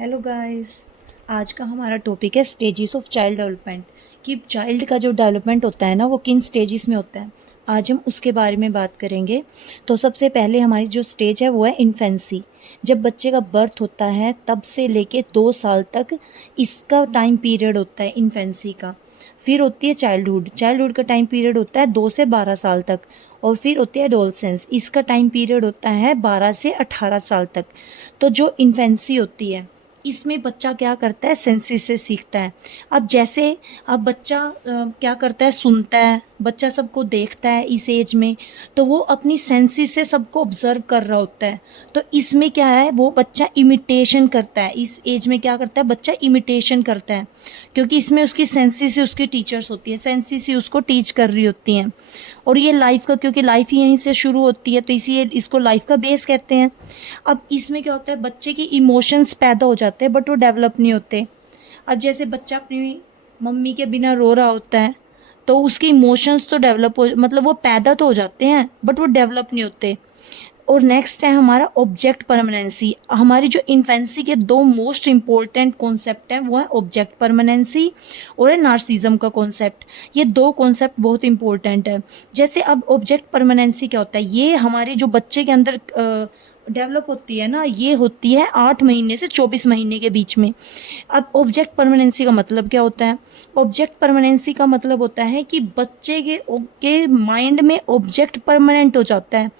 Hello guys. आज का हमारा टॉपिक है स्टेजेस ऑफ चाइल्ड डेवलपमेंट, कि चाइल्ड का जो डेवलपमेंट होता है ना वो किन स्टेजेस में होता है। आज हम उसके बारे में बात करेंगे। तो सबसे पहले हमारी जो स्टेज है वो है इन्फेंसी। जब बच्चे का बर्थ होता है तब से लेके 2 साल तक इसका टाइम पीरियड होता है इन्फेंसी का। फिर होती है चाइल्डहुड। चाइल्डहुड का टाइम पीरियड होता है 2 से 12 साल तक। और फिर होती है एडोलसेंस। इसका टाइम पीरियड होता है 12 से 18 साल तक। तो जो इन्फेंसी होती है इसमें बच्चा क्या करता है, सेंसी से सीखता है। अब जैसे अब बच्चा क्या करता है, सुनता है। बच्चा सबको देखता है इस एज में, तो वो अपनी सेंसी से सबको ऑब्जर्व कर रहा होता है। तो इसमें क्या है, वो बच्चा इमिटेशन करता है। इस एज में क्या करता है, बच्चा इमिटेशन करता है, क्योंकि इसमें उसकी सेंसी से उसकी टीचर्स होती है, सेंसी से उसको टीच कर रही होती हैं। और ये लाइफ का, क्योंकि लाइफ ही यहीं से शुरू होती है, तो इसी इसको लाइफ का बेस कहते हैं। अब इसमें क्या होता है, बच्चे के इमोशंस पैदा हो जाते हैं बट वो डेवलप नहीं होते। अब जैसे बच्चा अपनी मम्मी के बिना रो रहा होता है, तो उसके इमोशंस तो डेवलप हो, मतलब वो पैदा तो हो जाते हैं बट वो डेवलप नहीं होते। और नेक्स्ट है हमारा ऑब्जेक्ट परमानेंसी। हमारी जो इन्फेंसी के दो मोस्ट इंपॉर्टेंट कॉन्सेप्ट हैं वो है ऑब्जेक्ट परमानेंसी और है नार्सिज्म का कॉन्सेप्ट। ये दो कॉन्सेप्ट बहुत इंपॉर्टेंट है। जैसे अब ऑब्जेक्ट परमानेंसी क्या होता है, ये हमारे जो बच्चे के अंदर डेवलप होती है ना, ये होती है 8 महीने से 24 महीने के बीच में। अब ऑब्जेक्ट परमानेंसी का मतलब क्या होता है, ऑब्जेक्ट परमानेंसी का मतलब होता है कि बच्चे के माइंड में ऑब्जेक्ट परमानेंट हो जाता है।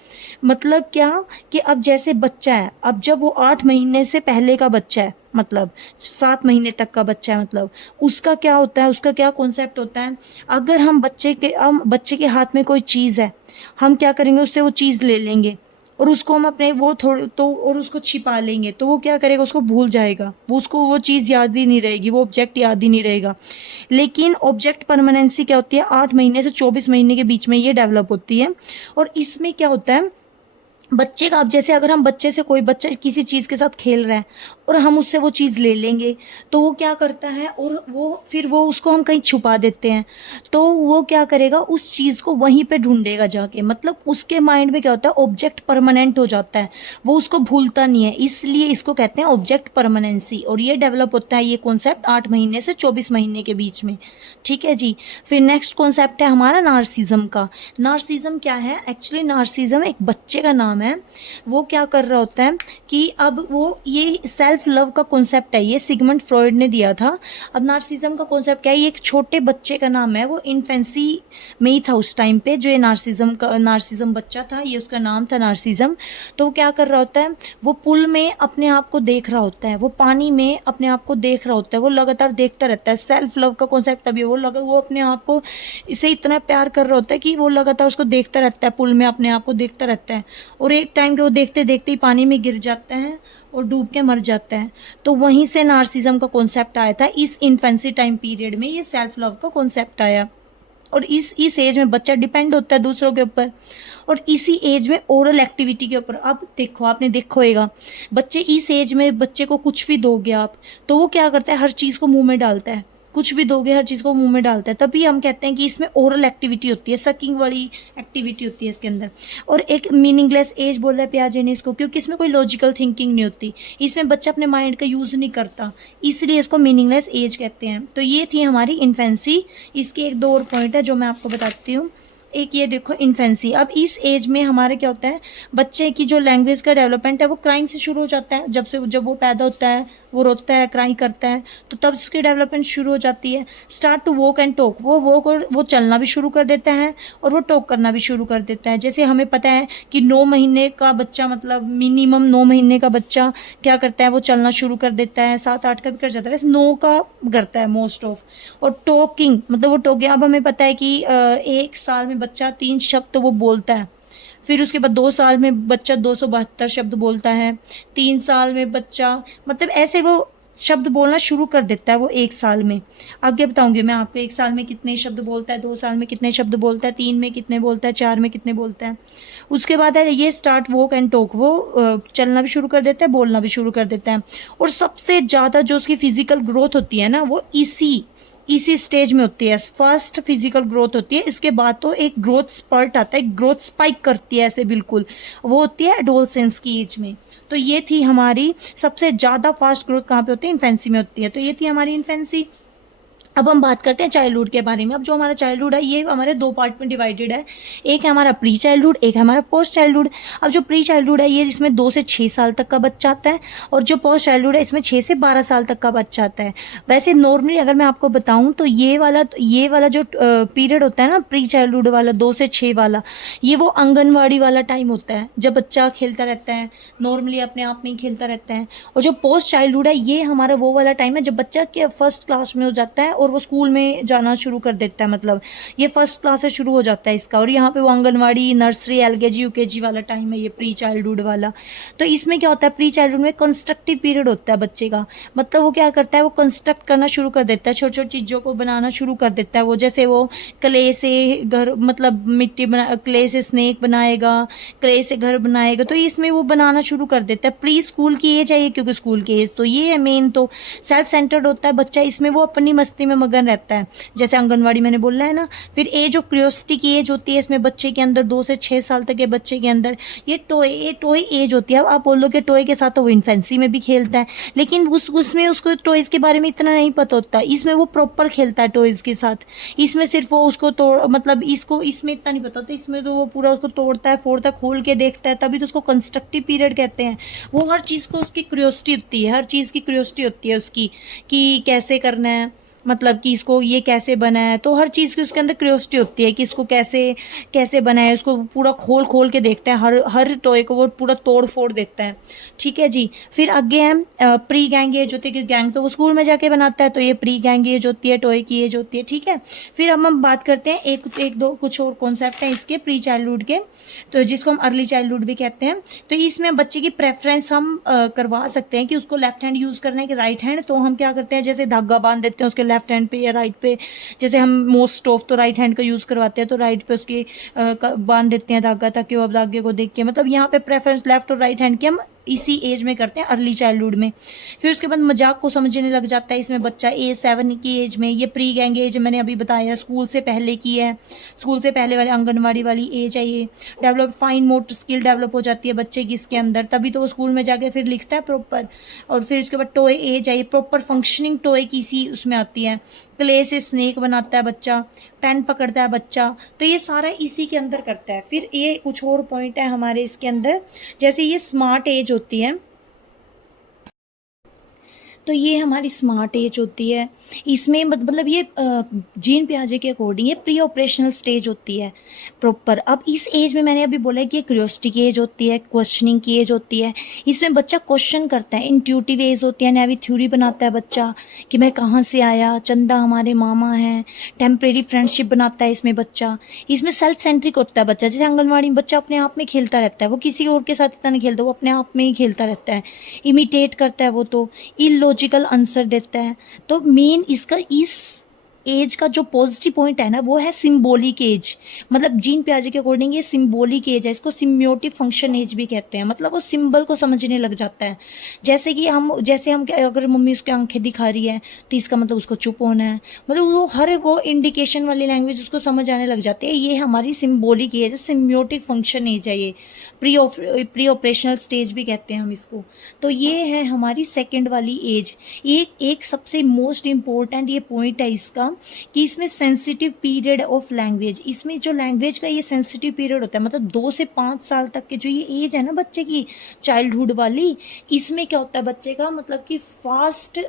मतलब क्या, कि अब जैसे बच्चा है, अब जब वो 8 महीने से पहले का बच्चा है, मतलब 7 महीने तक का बच्चा है, मतलब उसका क्या होता है, उसका क्या कॉन्सेप्ट होता है। अगर हम बच्चे के हाथ में कोई चीज़ है, हम क्या करेंगे, उससे वो चीज़ ले लेंगे और उसको हम अपने वो थोड़े तो और उसको छिपा लेंगे, तो वो क्या करेगा, उसको भूल जाएगा, वो उसको वो चीज़ याद ही नहीं रहेगी, वो ऑब्जेक्ट याद ही नहीं रहेगा। लेकिन ऑब्जेक्ट परमानेंसी क्या होती है, 8 महीने से 24 महीने के बीच में ये डेवलप होती है। और इसमें क्या होता है, बच्चे का, अब जैसे अगर हम बच्चे से, कोई बच्चा किसी चीज़ के साथ खेल रहा है और हम उससे वो चीज़ ले लेंगे, तो वो क्या करता है, और वो फिर वो उसको हम कहीं छुपा देते हैं, तो वो क्या करेगा, उस चीज़ को वहीं पे ढूंढेगा जाके। मतलब उसके माइंड में क्या होता है, ऑब्जेक्ट परमानेंट हो जाता है, वो उसको भूलता नहीं है, इसलिए इसको कहते हैं ऑब्जेक्ट परमानेंसी। और ये डेवलप होता है, ये कॉन्सेप्ट 8 महीने से 24 महीने के बीच में। ठीक है जी। फिर नेक्स्ट कॉन्सेप्ट है हमारा नार्सिज्म का। नार्सिज्म क्या है, एक्चुअली नार्सिज्म एक बच्चे का नाम है। वो क्या कर रहा होता है कि अब वो, ये सेल्फ लव का कॉन्सेप्ट है, ये सिगमंड फ्रॉइड ने दिया था। अब नार्सिज्म का कॉन्सेप्ट क्या है, ये एक छोटे बच्चे का नाम है, वो इन्फेंसी में ही था उस टाइम पे, जो ये नार्सिज्म बच्चा था, ये उसका नाम था नार्सिज्म। तो वो क्या कर रहा होता है, वो पुल में अपने आप को देख रहा होता है, वो पानी में अपने आप को देख रहा होता है, वो लगातार देखता रहता है। सेल्फ लव का कॉन्सेप्ट तभी वो अपने आप को इसे इतना प्यार कर रहा होता है कि वो लगातार उसको देखता रहता है, पुल में अपने आप को देखता रहता है। और एक टाइम के वो देखते देखते ही पानी में गिर जाता है और डूब के मर जाता है। तो वहीं से नार्सिज्म का कॉन्सेप्ट आया था, इस इन्फेंसी टाइम पीरियड में ये सेल्फ लव का कॉन्सेप्ट आया। और इस एज में बच्चा डिपेंड होता है दूसरों के ऊपर, और इसी एज में ओरल एक्टिविटी के ऊपर। अब देखो, आपने देखो होगा, बच्चे इस एज में, बच्चे को कुछ भी दोगे आप, तो वो क्या करता है, हर चीज़ को मुंह में डालता है। कुछ भी दोगे हर चीज़ को मुंह में डालता है, तभी हम कहते हैं कि इसमें ओरल एक्टिविटी होती है, सकिंग वाली एक्टिविटी होती है इसके अंदर। और एक मीनिंगलेस एज बोला है पियाजे ने इसको, क्योंकि इसमें कोई लॉजिकल थिंकिंग नहीं होती, इसमें बच्चा अपने माइंड का यूज़ नहीं करता, इसलिए इसको मीनिंगलेस एज कहते हैं। तो ये थी हमारी इन्फेंसी। इसके एक दो और पॉइंट है जो मैं आपको बताती हूँ। एक ये देखो इन्फेंसी, अब इस एज में हमारे क्या होता है, बच्चे की जो लैंग्वेज का डेवलपमेंट है वो क्राइंग से शुरू हो जाता है। जब वो पैदा होता है, वो रोता है, क्राई करता है, तो तब उसकी डेवलपमेंट शुरू हो जाती है। Start to walk and talk, वो वॉक और वो चलना भी शुरू कर देता है और वो टॉक करना भी शुरू कर देता है। जैसे हमें पता है कि 9 महीने का बच्चा, मतलब मिनिमम 9 महीने का बच्चा क्या करता है, वो चलना शुरू कर देता है, 7-8 का भी कर जाता है, वैसे 9 का करता है मोस्ट ऑफ। और टॉकिंग, मतलब वो टॉकिंग, अब हमें पता है कि 1 साल में बच्चा 3 शब्द तो वो बोलता है। फिर उसके बाद 2 साल में बच्चा 272 शब्द बोलता है। 3 साल में बच्चा, मतलब ऐसे वो शब्द बोलना शुरू कर देता है वो 1 साल में। आगे बताऊंगी मैं आपको 1 साल में कितने शब्द बोलता है, 2 साल में कितने शब्द बोलता है, 3 में कितने बोलता है, 4 में कितने बोलता है। उसके बाद है ये स्टार्ट वॉक एंड टॉक, वो चलना भी शुरू कर देता है, बोलना भी शुरू कर देता है। और सबसे ज़्यादा जो उसकी फिजिकल ग्रोथ होती है ना, वो इसी स्टेज में होती है, फर्स्ट फिजिकल ग्रोथ होती है। इसके बाद तो एक ग्रोथ स्पर्ट आता है, ग्रोथ स्पाइक करती है ऐसे बिल्कुल, वो होती है एडोलसेंस की एज में। तो ये थी हमारी सबसे ज़्यादा फास्ट ग्रोथ कहाँ पे होती है, इन्फेंसी में होती है। तो ये थी हमारी इन्फेंसी। अब हम बात करते हैं चाइल्डहुड के बारे में। अब जो हमारा चाइल्डहुड है ये हमारे दो पार्ट में डिवाइडेड है, एक है हमारा प्री चाइल्डहुड, एक है हमारा पोस्ट चाइल्डहुड। अब जो प्री चाइल्डहुड है ये इसमें 2 से 6 साल तक का बच्चा आता है, और जो पोस्ट चाइल्डहुड है इसमें 6 से 12 साल तक का बच्चा आता है। वैसे नॉर्मली अगर मैं आपको बताऊं तो ये वाला जो पीरियड होता है ना प्री चाइल्डहुड वाला 2 से 6 वाला, ये वो आंगनवाड़ी वाला टाइम होता है जब बच्चा खेलता रहता है, नॉर्मली अपने आप में ही खेलता रहता है। और जो पोस्ट चाइल्डहुड है ये हमारा वो वाला टाइम है जब बच्चा के फर्स्ट क्लास में हो जाता है और वो स्कूल में जाना शुरू कर देता है, मतलब ये फर्स्ट क्लास से शुरू हो जाता है इसका। और यहाँ पे वो आंगनवाड़ी, नर्सरी, एलकेजी, यूकेजी वाला टाइम है ये प्री चाइल्डहुड वाला। तो इसमें क्या होता है, प्री चाइल्डहुड में कंस्ट्रक्टिव पीरियड होता है बच्चे का, मतलब वो क्या करता है, वो कंस्ट्रक्ट करना शुरू कर देता है, छोटी छोटी चीज़ों को बनाना शुरू कर देता है। वो जैसे वो क्ले से घर, मतलब मिट्टी बना, क्ले से स्नेक बनाएगा, क्ले से घर बनाएगा, तो इसमें वो बनाना शुरू कर देता है। प्री स्कूल की एज है ये, क्योंकि स्कूल की एज तो ये है मेन। तो सेल्फ सेंटर्ड होता है बच्चा, इसमें वो अपनी मस्ती में मगन रहता है, जैसे आंगनवाड़ी मैंने बोला है ना। फिर एज ऑफ क्यूरियोसिटी की एज होती है इसमें बच्चे के अंदर, 2 से 6 साल तक के बच्चे के अंदर ये टॉय एज होती है। अब आप बोल लो कि टॉय के साथ तो वो इन्फेंसी में भी खेलता है, लेकिन उसमें उसको टॉयज के बारे में इतना नहीं पता होता। इसमें वो प्रॉपर खेलता है टॉयज के साथ, इसमें सिर्फ वो उसको तोड़, मतलब इसको इसमें इतना नहीं पता होता, इसमें तो वो पूरा उसको तोड़ता है, फोड़ता है, खोल के देखता है, तभी तो उसको कंस्ट्रक्टिव पीरियड कहते हैं। वो हर चीज़ को उसकी क्यूरियोसिटी होती है, हर चीज़ की क्यूरियोसिटी होती है उसकी, कि कैसे करना है, मतलब कि इसको ये कैसे बना है, तो हर चीज़ की उसके अंदर क्यूरियोसिटी होती है कि इसको कैसे कैसे बना है। उसको पूरा खोल खोल के देखता है, हर हर टॉय को वो पूरा तोड़ फोड़ देखता है। ठीक है जी। फिर आगे हम प्री गैंग एज होती है, क्योंकि गैंग तो वो स्कूल में जाके बनाता है, तो ये प्री गैंग एज होती है, टॉय की एज होती है। ठीक है। फिर अब हम बात करते हैं एक दो कुछ और कॉन्सेप्ट हैं इसके प्री चाइल्डहुड के, तो जिसको हम अर्ली चाइल्डहुड भी कहते हैं। तो इसमें बच्चे की प्रेफरेंस हम करवा सकते हैं कि उसको लेफ्ट हैंड यूज़ करना है कि राइट हैंड। तो हम क्या करते हैं, जैसे धागा बांध देते हैं उसके लेफ्ट हैंड पे या राइट पे, जैसे हम मोस्ट ऑफ तो राइट हैंड का यूज़ करवाते हैं, तो राइट पे उसके बांध देते हैं धागा, ताकि वो अब धागे को देख के, मतलब यहाँ पे प्रेफरेंस लेफ्ट और राइट हैंड की हम इसी एज में करते हैं, अर्ली चाइल्डहुड में। फिर उसके बाद मजाक को समझने लग जाता है इसमें बच्चा, एज 7 की एज में। ये प्री गैंग एज मैंने अभी बताया, स्कूल से पहले की है, स्कूल से पहले वाली आंगनवाड़ी वाली एज है ये। Develop fine motor skill develop हो जाती है बच्चे की इसके अंदर, तभी तो वो स्कूल में जाके फिर लिखता है प्रॉपर। और फिर उसके बाद टॉय एज है, ये प्रॉपर फंक्शनिंग टॉय की सी उसमें आती है। क्ले से स्नेक बनाता है बच्चा, पेन पकड़ता है बच्चा, तो ये सारा इसी के अंदर करता है। फिर ये कुछ और पॉइंट है हमारे इसके अंदर, जैसे ये स्मार्ट एज होती है, तो ये हमारी स्मार्ट एज होती है। इसमें मतलब ये जीन पियाजे के अकॉर्डिंग ये प्री ऑपरेशनल स्टेज होती है प्रॉपर। अब इस एज में मैंने अभी बोला है कि क्यूरियोसिटी की एज होती है, क्वेश्चनिंग की एज होती है। इसमें बच्चा क्वेश्चन करता है, इंट्यूटिव एज होती है, नैवी थ्योरी बनाता है बच्चा कि मैं कहाँ से आया, चंदा हमारे मामा हैं, टेम्परेरी फ्रेंडशिप बनाता है इसमें बच्चा। इसमें सेल्फ सेंट्रिक होता है बच्चा, जैसे आंगनवाड़ी में बच्चा अपने आप में खेलता रहता है, वो किसी और के साथ इतना नहीं खेलता, वो अपने आप में ही खेलता रहता है, इमिटेट करता है, वो तो इलॉजिकल आंसर देता है। तो मेन इसका इस एज का जो पॉजिटिव पॉइंट है ना, वो है सिंबॉलिक एज। मतलब जीन पियाजे के अकॉर्डिंग ये सिंबॉलिक एज है, इसको सिम्योटिव फंक्शन एज भी कहते हैं। मतलब वो सिंबल को समझने लग जाता है, जैसे कि हम अगर मम्मी उसकी आंखें दिखा रही है तो इसका मतलब उसको चुप होना है, मतलब वो हर वो इंडिकेशन वाली लैंग्वेज उसको समझ आने लग जाती है। ये हमारी सिंबॉलिक एज है, सिम्योटिक फंक्शन एज है ये, प्री ऑपरेशनल स्टेज भी कहते हैं हम इसको। तो ये है हमारी सेकेंड वाली एज। एक सबसे मोस्ट इम्पोर्टेंट ये पॉइंट है इसका, कि इसमें सेंसिटिव पीरियड ऑफ लैंग्वेज, इसमें जो लैंग्वेज का ये सेंसिटिव पीरियड होता है, मतलब 2 से 5 साल तक के जो ये एज है ना बच्चे की चाइल्डहुड वाली, इसमें क्या होता है बच्चे का, मतलब कि फास्ट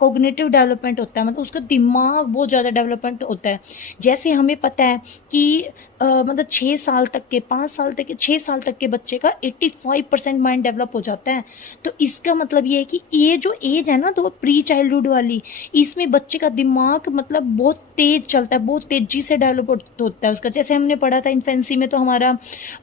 कोग्निटिव डेवलपमेंट होता है, मतलब उसका दिमाग बहुत ज़्यादा डेवलपमेंट होता है। जैसे हमें पता है कि मतलब 6 साल तक के, 5 साल तक के, 6 साल तक के बच्चे का 85% माइंड डेवलप हो जाता है। तो इसका मतलब ये है कि ये जो एज है ना, तो प्री चाइल्डहुड वाली, इसमें बच्चे का दिमाग मतलब बहुत तेज चलता है, बहुत तेजी से डेवलप होता है उसका। जैसे हमने पढ़ा था इन्फेंसी में, तो हमारा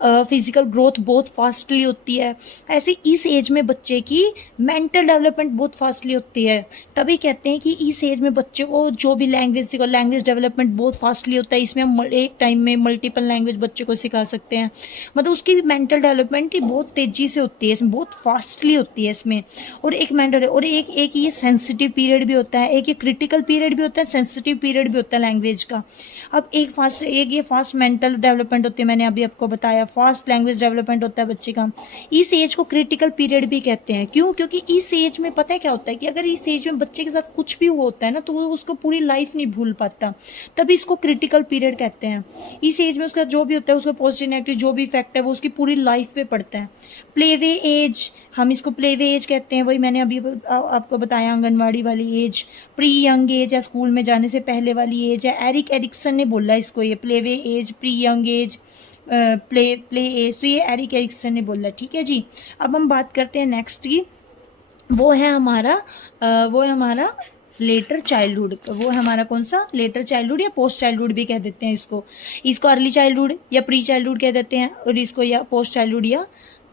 फिजिकल ग्रोथ बहुत फास्टली होती है, ऐसे इस एज में बच्चे की मेंटल डेवलपमेंट बहुत फास्टली होती है। तभी कहते हैं कि इस एज में बच्चे को जो भी लैंग्वेज सीखो, लैंग्वेज डेवलपमेंट बहुत फास्टली होता है। इसमें हम एक टाइम में मल्टीपल लैंग्वेज बच्चे को सिखा सकते हैं। मतलब उसकी भी मेंटल डेवलपमेंट ही बहुत तेज़ी से होती है इसमें, बहुत फास्टली होती है इसमें। और एक मेंटल और एक ये सेंसिटिव पीरियड भी होता है, एक ये क्रिटिकल पीरियड भी होता है, सेंसिटिव पीरियड भी होता है लैंग्वेज का। अब एक ये फास्ट मेंटल डेवलपमेंट होती है, मैंने अभी आपको बताया, फास्ट लैंग्वेज डेवलपमेंट होता है बच्चे का। इस एज को क्रिटिकल पीरियड भी कहते हैं। क्यों? क्योंकि इस एज में पता है क्या होता है कि अगर इस एज में बच्चे के साथ कुछ भी होता है ना, तो वो उसको पूरी लाइफ नहीं भूल पाता, तभी इसको क्रिटिकल पीरियड कहते हैं। इस एज में उसका जो भी होता है, उसका पॉजिटिव नेगेटिव जो भी इफेक्ट है वो उसकी पूरी लाइफ पे पड़ता है। प्लेवे एज, हम इसको प्लेवे एज कहते हैं, वही मैंने अभी आपको बताया, आंगनवाड़ी वाली एज। प्री यंग एज है, स्कूल में जाने से पहले वाली एज है। एरिक एरिक्सन ने बोला इसको, ये play way age, pre young age, play age, तो ये एरिक एरिक्सन ने बोला। ठीक है जी। अब हम बात करते हैं नेक्स्ट की, वो है हमारा लेटर चाइल्डहुड। वो है हमारा कौन सा? लेटर चाइल्डहुड या पोस्ट चाइल्डहुड भी कह देते हैं इसको अर्ली चाइल्डहुड या प्री चाइल्डहुड कह देते हैं, और इसको या पोस्ट चाइल्डहुड या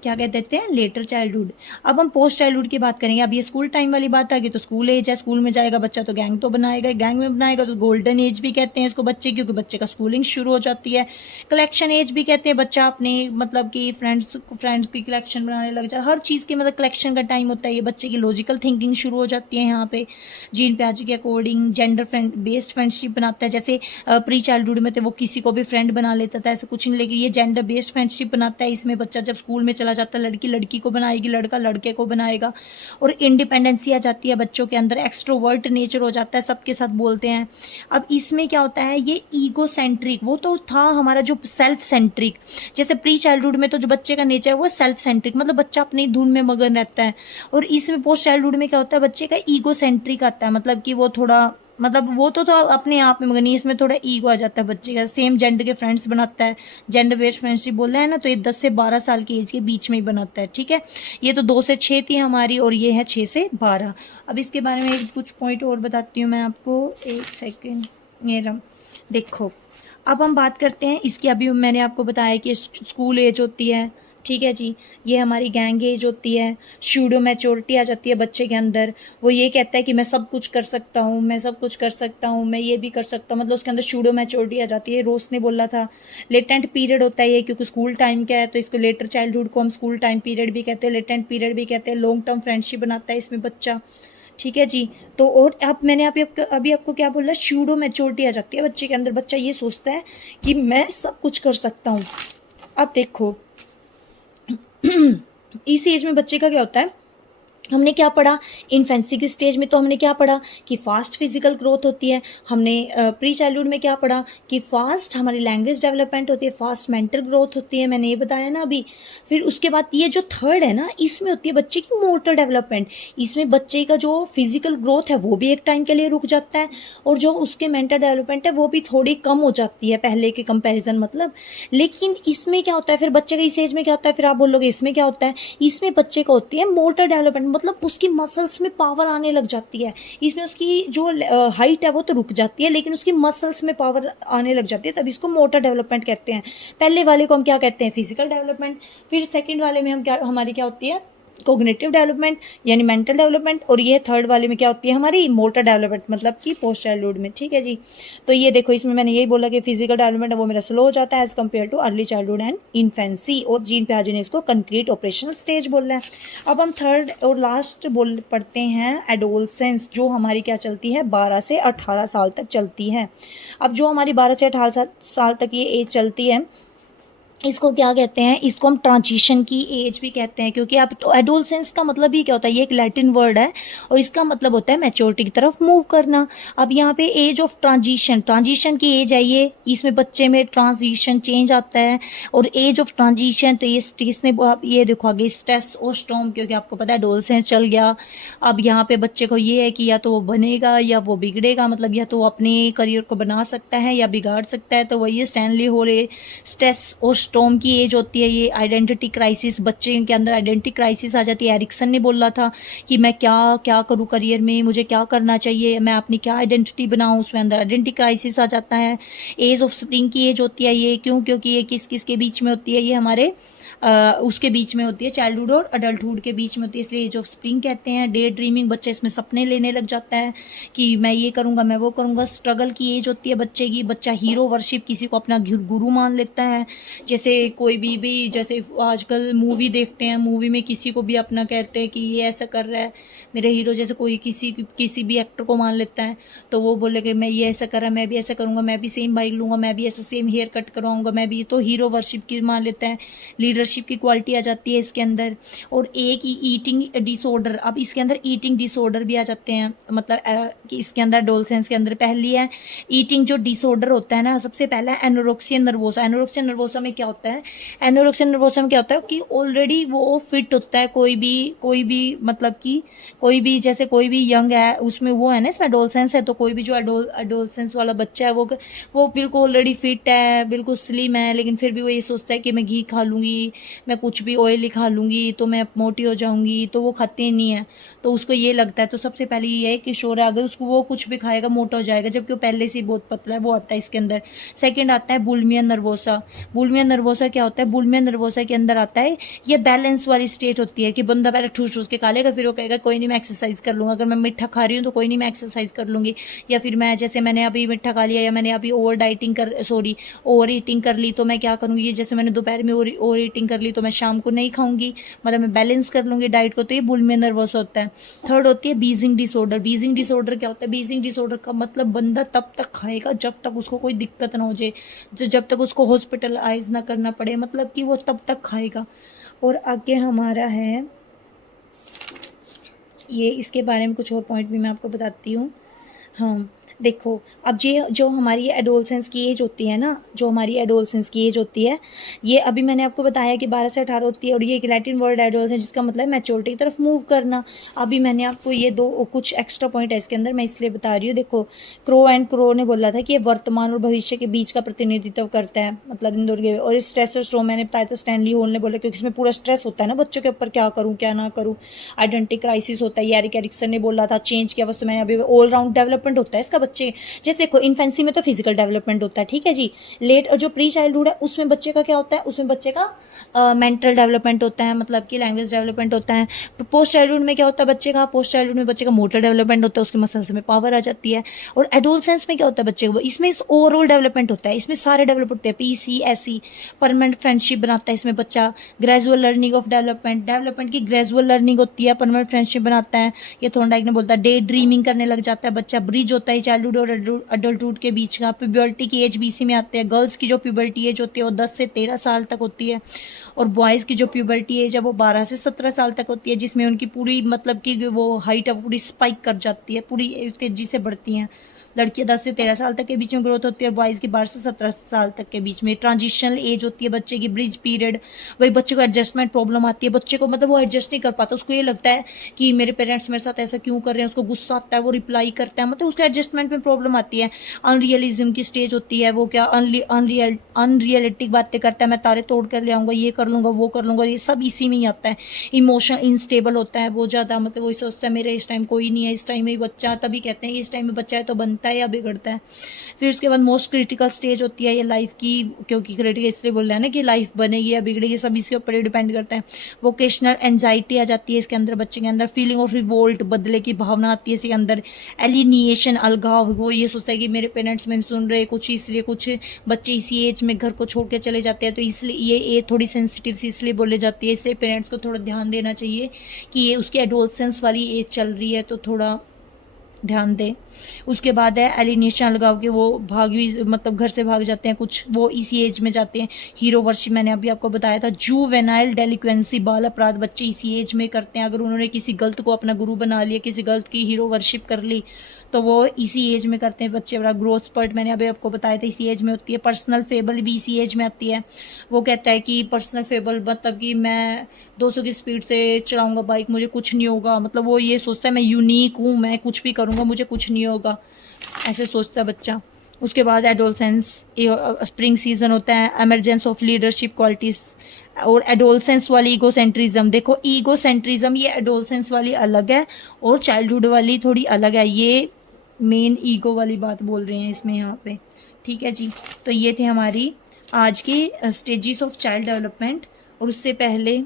क्या कह देते हैं? Letter childhood. अब हम पोस्ट चाइल्डहुड की बात करेंगे। अब ये स्कूल टाइम वाली बात आ गई, तो स्कूल एज है, स्कूल में जाएगा बच्चा तो गैंग तो बनाएगा, गैंग में बनाएगा तो गोल्डन एज भी कहते हैं इसको बच्चे, क्योंकि बच्चे का स्कूलिंग शुरू हो जाती है। कलेक्शन एज भी कहते हैं, बच्चा अपने मतलब कि फ्रेंड्स की कलेक्शन बनाने लग जाता है, हर चीज़ की मतलब कलेक्शन का टाइम होता है। ये बच्चे की लॉजिकल थिंकिंग शुरू हो जाती है यहाँ पे। जीन प्याजे के अकॉर्डिंग जेंडर बेस्ड फ्रेंडशिप बनाता है। जैसे प्री चाइल्डहुड में तो वो किसी को भी फ्रेंड बना लेता था, ऐसा कुछ नहीं, लेकिन ये जेंडर बेस्ड फ्रेंडशिप बनाता है। इसमें बच्चा जब स्कूल में चला जाता है, लड़की लड़की को बनाएगी, लड़का लड़के को बनाएगा, और इंडिपेंडेंसी आ जाती है बच्चों के अंदर, एक्सट्रोवर्ट नेचर हो जाता है, सबके साथ बोलते हैं। अब इसमें क्या होता है, ये ईगो सेंट्रिक, वो तो था हमारा जो सेल्फ सेंट्रिक। जैसे प्री चाइल्डहुड में तो जो बच्चे का नेचर है वो सेल्फ सेंट्रिक, मतलब बच्चा अपनी धुन में मगन रहता है। और इसमें पोस्ट चाइल्डहुड में क्या होता है, बच्चे का ईगो सेंट्रिक आता है, मतलब कि वो थोड़ा मतलब वो तो अपने आप में मगन, इसमें थोड़ा ईगो आ जाता है बच्चे का। सेम जेंडर के फ्रेंड्स बनाता है, जेंडर बेस्ड फ्रेंडशिप बोल रहे हैं ना, तो ये 10 से 12 साल की एज के बीच में ही बनाता है। ठीक है, ये तो 2 से 6 थी हमारी, और ये है 6 से 12। अब इसके बारे में कुछ पॉइंट और बताती हूँ मैं आपको, एक सेकेंड। ये रहा, देखो। अब हम बात करते हैं इसकी, अभी मैंने आपको बताया कि स्कूल एज होती है। ठीक है जी, ये हमारी गैंग एज होती है। शूडो मैच्योरिटी आ जाती है बच्चे के अंदर। वो ये कहता है कि मैं सब कुछ कर सकता हूँ, मैं सब कुछ कर सकता हूँ, मैं ये भी कर सकता हूँ, मतलब उसके अंदर शूडो मैच्योरिटी आ जाती है। रोज ने बोला था। लेटेंट पीरियड होता है ये, क्योंकि स्कूल टाइम का है, तो इसको लेटर चाइल्डहुड को हम स्कूल टाइम पीरियड भी कहते हैं, लेटेंट पीरियड भी कहते हैं। लॉन्ग टर्म फ्रेंडशिप बनाता है इसमें बच्चा। ठीक है जी। तो और अब मैंने अभी आपको क्या बोला, शूडो मैच्योरिटी आ जाती है बच्चे के अंदर। बच्चा ये सोचता है कि मैं सब कुछ कर सकता हूँ। अब देखो इस एज में बच्चे का क्या होता है, हमने क्या पढ़ा इन्फेंसी की स्टेज में, तो हमने क्या पढ़ा कि फास्ट फिजिकल ग्रोथ होती है। हमने प्री चाइल्डहुड में क्या पढ़ा कि फास्ट हमारी लैंग्वेज डेवलपमेंट होती है, फास्ट मेंटल ग्रोथ होती है, मैंने ये बताया ना अभी। फिर उसके बाद ये जो थर्ड है ना, इसमें होती है बच्चे की मोटर डेवलपमेंट। इसमें बच्चे का जो फिजिकल ग्रोथ है वो भी एक टाइम के लिए रुक जाता है, और जो उसके मेंटल डेवलपमेंट है वो भी थोड़ी कम हो जाती है पहले के कंपेरिजन, मतलब। लेकिन इसमें क्या होता है फिर बच्चे का, इस एज में क्या होता है, फिर आप बोलोगे इसमें क्या होता है, इसमें बच्चे का होती है मोटर डेवलपमेंट, मतलब उसकी मसल्स में पावर आने लग जाती है। इसमें उसकी जो हाइट है वो तो रुक जाती है, लेकिन उसकी मसल्स में पावर आने लग जाती है, तब इसको मोटर डेवलपमेंट कहते हैं। पहले वाले को हम क्या कहते हैं, फिजिकल डेवलपमेंट। फिर सेकंड वाले में हमारी क्या होती है, कोग्निटिव डेवलपमेंट यानी मेंटल डेवलपमेंट। और ये थर्ड वाले में क्या होती है हमारी, मोटर डेवलपमेंट, मतलब कि पोस्ट चाइल्डहुड में। ठीक है जी। तो ये देखो, इसमें मैंने यही बोला कि फिजिकल डेवलपमेंट है वो मेरा स्लो हो जाता है as compare to early childhood and infancy. और जीन पियाजे ने इसको कंक्रीट ऑपरेशनल स्टेज बोला है। अब हम थर्ड और लास्ट पढ़ते हैं एडोलसेंस, जो हमारी क्या चलती है, 12 से 18 साल तक चलती है। अब जो हमारी 12 से 18 साल तक ये एज चलती है, इसको क्या कहते हैं, इसको हम ट्रांजिशन की एज भी कहते हैं, क्योंकि अब तो एडोलसेंस का मतलब ही क्या होता है, ये एक लैटिन वर्ड है और इसका मतलब होता है मैच्योरिटी की तरफ मूव करना। अब यहाँ पे एज ऑफ ट्रांजिशन की एज है ये, इसमें बच्चे में ट्रांजिशन चेंज आता है। और एज ऑफ ट्रांजिशन, तो इसमें आप ये देखो आगे स्ट्रेस और स्टॉर्म, क्योंकि आपको पता है एडोलसेंस चल गया। अब यहाँ पे बच्चे को ये है कि या तो वो बनेगा या वो बिगड़ेगा, मतलब या तो वो अपने करियर को बना सकता है या बिगाड़ सकता है। तो वही स्टैनली हो रहे स्ट्रेस और स्टॉर्म की एज होती है ये आइडेंटिटी क्राइसिस, बच्चे के अंदर आइडेंटिटी क्राइसिस आ जाती है। एरिक्सन ने बोला था कि मैं क्या क्या करूँ करियर में, मुझे क्या करना चाहिए, मैं अपनी क्या आइडेंटिटी बनाऊँ, उसमें अंदर आइडेंटिटी क्राइसिस आ जाता है। एज ऑफ स्प्रिंग की एज होती है ये, क्यों? क्योंकि ये किस किस के बीच में होती है, ये हमारे उसके बीच में होती है, चाइल्डहुड और अडल्टहुड के बीच में होती है, इसलिए एज ऑफ स्प्रिंग कहते हैं। डे ड्रीमिंग, बच्चा इसमें सपने लेने लग जाता है कि मैं ये करूँगा, मैं वो करूँगा। स्ट्रगल की एज होती है बच्चे की, बच्चा हीरो वर्शिप, किसी को अपना गुरु मान लेता है। जैसे कोई भी जैसे आजकल मूवी देखते हैं, मूवी में किसी को भी अपना कहते हैं कि ये ऐसा कर रहा है मेरे हीरो, जैसे कोई किसी भी एक्टर को मान लेता है, तो वो बोले कि मैं ये ऐसा कर रहा है, मैं भी ऐसा करूँगा, मैं भी सेम बाइक लूँगा, मैं भी ऐसा सेम हेयर कट करवाऊँगा, मैं भी, तो हीरो वर्शिप की मान लेता है। लीडरशिप की क्वालिटी आ जाती है इसके अंदर। और एक ही ईटिंग डिसऑर्डर, अब इसके अंदर ईटिंग डिसऑर्डर भी आ जाते हैं, मतलब कि इसके अंदर एडोलसेंस के अंदर पहली है ईटिंग जो डिसऑर्डर होता है ना, सबसे पहला है एनोरेक्सिया नर्वोसा। एनोरेक्सिया नर्वोसा में क्या होता है, एनोरेक्सिया नर्वोसा में क्या होता है कि ऑलरेडी वो फिट होता है, कोई भी मतलब कि कोई भी, जैसे कोई भी यंग है उसमें वो है ना, इसमें एडोलसेंस है, तो कोई भी जो एडोलसेंस वाला बच्चा है वो बिल्कुल ऑलरेडी फिट है, बिल्कुल स्लिम है, लेकिन फिर भी वो ये सोचता है कि मैं घी खा लूँगी, मैं कुछ भी ऑयली खा लूँगी तो मैं मोटी हो जाऊँगी, तो वो खाते नहीं है, तो उसको ये लगता है। तो सबसे पहले ये है कि शोर अगर उसको वो कुछ भी खाएगा मोटा हो जाएगा, जबकि वो पहले से ही बहुत पतला है, वो आता है इसके अंदर। सेकंड आता है बुलिमिया नर्वोसा। बुलिमिया नर्वोसा क्या होता है, बुलिमिया नर्वोसा के अंदर आता है ये बैलेंस वाली स्टेट होती है कि बंदा पहले ठूस ठूस के खा लेगा, फिर वो कहेगा कोई नहीं मैं एक्सरसाइज कर लूँगा, अगर मैं मीठा खा रही हूँ तो कोई नहीं मैं एक्सरसाइज कर लूँगी, या फिर मैं जैसे मैंने अभी मीठा खा लिया या मैंने अभी ओवर ईटिंग कर ली तो मैं क्या करूँगी, जैसे मैंने दोपहर में ओवर ईटिंग कर ली तो मैं शाम को नहीं खाऊंगी, मतलब मैं बैलेंस कर लूंगी डाइट को, तो ये बुलिमिया नर्वोसा होता है। थर्ड होती है बीजिंग डिसऑर्डर। बीजिंग डिसऑर्डर क्या होता है, बीजिंग डिसऑर्डर का मतलब बंदा तब तक खाएगा जब तक उसको कोई दिक्कत ना हो जाए, तो जब तक उसको हॉस्पिटलाइज ना करना पड़े, मतलब कि वो तब तक खाएगा। और आगे हमारा है ये, इसके बारे में कुछ और पॉइंट भी मैं आपको बताती हूँ। हाँ देखो, अब ये जो हमारी एडोलसेंस की एज होती है ना, जो हमारी एडोलसेंस की एज होती है, ये अभी मैंने आपको बताया कि 12 से 18 होती है, और ये एक लैटिन वर्ड एडोलसेंस जिसका मतलब मैच्योरिटी की तरफ मूव करना। अभी मैंने आपको ये दो कुछ एक्स्ट्रा पॉइंट है इसके अंदर, मैं इसलिए बता रही हूँ। देखो, क्रो ने बोला था कि ये वर्तमान और भविष्य के बीच का प्रतिनिधित्व करता है, मतलब इन दोनों के। और स्ट्रेसोस्टेरोन मैंने बताया था, स्टैनली होल ने बोला, क्योंकि इसमें पूरा स्ट्रेस होता है ना बच्चों के ऊपर, क्या करूँ क्या ना करूँ, आइडेंटिटी क्राइसिस होता है। एरिक एरिक्सन ने बोला था चेंज की अवस्था, मैंने अभी ऑलराउंड डेवलपमेंट होता है इसका बच्चे, जैसे देखो इन्फेंसी में तो फिजिकल डेवलपमेंट होता है, ठीक है जी। लेट और जो प्री चाइल्डहुड है उसमें बच्चे का क्या होता है, उसमें बच्चे का मेंटल डेवलपमेंट होता है, मतलब कि लैंग्वेज डेवलपमेंट होता है। पोस्ट चाइल्डहुड में क्या होता है बच्चे का, पोस्ट चाइल्डहुड में बच्चे का मोटर डेवलपमेंट होता है, उसके मसल्स में पावर आ जाती है। और एडोलसेंस में क्या होता है बच्चे को, इसमें ओवरऑल डेवलपमेंट होता है, इसमें सारे डेवलप होते हैं, PCSE परमानेंट फ्रेंडशिप बनाता है इसमें बच्चा। ग्रेजुअल लर्निंग ऑफ डेवलपमेंट की ग्रेजुअल लर्निंग होती है, परमानेंट फ्रेंडशिप बनाता है। ये थॉर्नडाइक ने बोलता है डे ड्रीमिंग करने लग जाता है बच्चा। ब्रिज होता है चाइल्डहुड और अडल्टहुड के बीच का। प्यूबर्टी की एज BC में आते हैं। गर्ल्स की जो प्यूबर्टी एज होती है वो 10 से 13 साल तक होती है, और बॉयज़ की जो प्यूबर्टी एज है वो 12 से 17 साल तक होती है, जिसमें उनकी पूरी मतलब कि वो हाइट है पूरी स्पाइक कर जाती है, पूरी तेजी से बढ़ती हैं। लड़कियां 10 से 13 साल तक के बीच में ग्रोथ होती है, और बॉयज़ की 12 से 17 साल तक के बीच में। ट्रांजिशनल एज होती है बच्चे की, ब्रिज पीरियड। वही बच्चे को एडजस्टमेंट प्रॉब्लम आती है, बच्चे को मतलब वो एडजस्ट नहीं कर पाता, उसको ये लगता है कि मेरे पेरेंट्स मेरे साथ ऐसा क्यों कर रहे हैं, उसको गुस्सा आता है, वो रिप्लाई करता है, मतलब उसको एडजस्टमेंट में प्रॉब्लम आती है। अनरियलिज्म की स्टेज होती है, वो क्या अनरियलिस्टिक बातें करता है, मैं तारे तोड़ कर ले आऊँगा, ये कर लूँगा वो कर लूँगा, ये सब इसी में ही आता है। इमोशन इनस्टेबल होता है बहुत ज़्यादा, मतलब वही सोचता है मेरे इस टाइम कोई नहीं है, इस टाइम में बच्चा, तभी कहते हैं इस टाइम में बच्चा है तो बनता है या बिगड़ता है। फिर उसके बाद मोस्ट क्रिटिकल स्टेज होती है ये लाइफ की, क्योंकि क्रिटिकल इसलिए बोल रहे हैं ना कि लाइफ बनेगी या बिगड़ेगी, सब इसके ऊपर ही डिपेंड करता है। वोकेशनल एंजाइटी आ जाती है इसके अंदर बच्चे के अंदर। फीलिंग ऑफ रिवोल्ट, बदले की भावना आती है इसके अंदर। एलिनिएशन, अलगाव, वो ये सोचता है कि मेरे पेरेंट्स में सुन रहे कुछ, इसलिए कुछ बच्चे इसी एज में घर को छोड़ के चले जाते हैं, तो इसलिए ये थोड़ी सेंसिटिव सी इसलिए बोले जाती है, इसलिए पेरेंट्स को थोड़ा ध्यान देना चाहिए कि ये उसकी एडोलसेंस वाली एज चल रही है, तो थोड़ा ध्यान दें। उसके बाद है एलिनेशन, अलगाव के, वो भाग भी मतलब घर से भाग जाते हैं कुछ, वो इसी एज में जाते हैं। हीरो वर्शिप मैंने अभी आपको बताया था। जुवेनाइल डेलिक्वेंसी, बाल अपराध बच्चे इसी एज में करते हैं। अगर उन्होंने किसी गलत को अपना गुरु बना लिया, किसी गलत की हीरो वर्शिप कर ली, तो वो इसी एज में करते हैं बच्चे। बड़ा ग्रोथ स्पर्ट मैंने अभी आपको बताया था इसी एज में होती है। पर्सनल फेबल भी इसी एज में आती है। वो कहता है कि पर्सनल फेबल मतलब कि मैं 200 की स्पीड से चलाऊंगा बाइक, मुझे कुछ नहीं होगा, मतलब वो ये सोचता है मैं यूनिक हूँ, मैं कुछ भी करूँगा मुझे कुछ नहीं होगा, ऐसे सोचता है बच्चा। उसके बाद एडोलसेंस, स्प्रिंग सीजन होता है, एमरजेंस ऑफ लीडरशिप क्वालिटीज, और एडोलसेंस वाली ईगोसेंट्रिज्म। देखो ईगोसेंट्रिज्म ये एडोलसेंस वाली अलग है और चाइल्डहुड वाली थोड़ी अलग है, ये मेन ईगो वाली बात बोल रहे हैं इसमें यहाँ पे। ठीक है जी, तो ये थे हमारी आज की स्टेजेस ऑफ चाइल्ड डेवलपमेंट। और उससे पहले